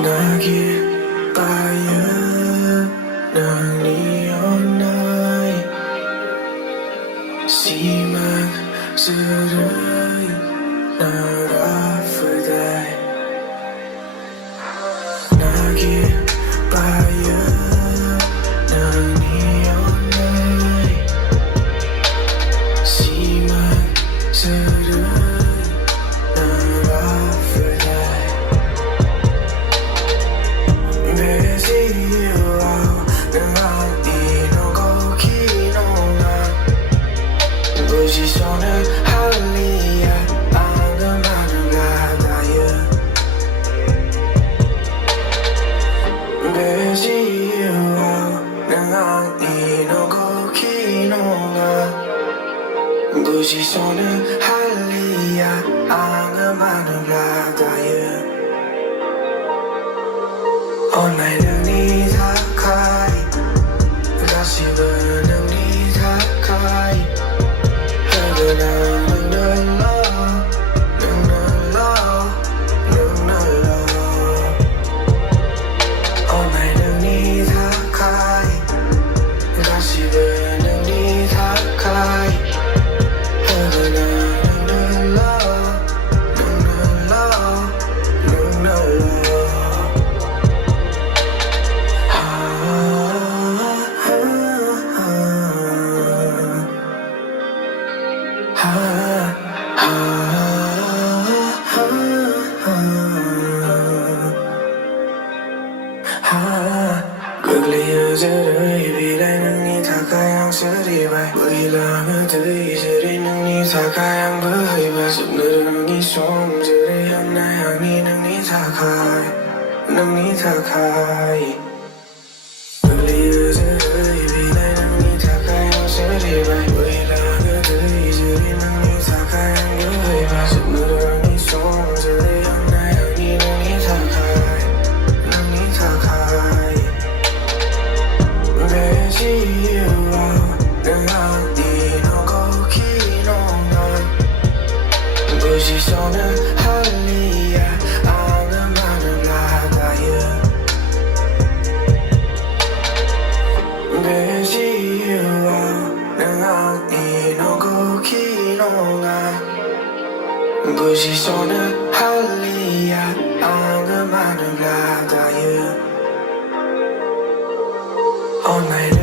나길 봐요 난 이었나이 희망스러이 날 아프다이 나길 봐요 난 이었나이 희망스러이 Positionen halliga angemangen bladar Beziau dengan inogokinonga Positionen halliga angemangen bladar Online ni takai Kasih benang ni takai Gaglayazarı bilen ni takayang saribay Bailangan tuy sari nang ni takayang bahibay Sabnarang ni som sari hanayang ni nang ni takay Nang ni takay Gaglayazarı bilen ni takayang saribay Bailangan tuy sari nang ni takayang bahibay Sabnarang ni som sari hanayang ni nang ni takay Nang ni takay Beziau dengan inogokinongan Positionen halliga angemangen bladar Beziau dengan inogokinongan Positionen halliga angemangen bladar All night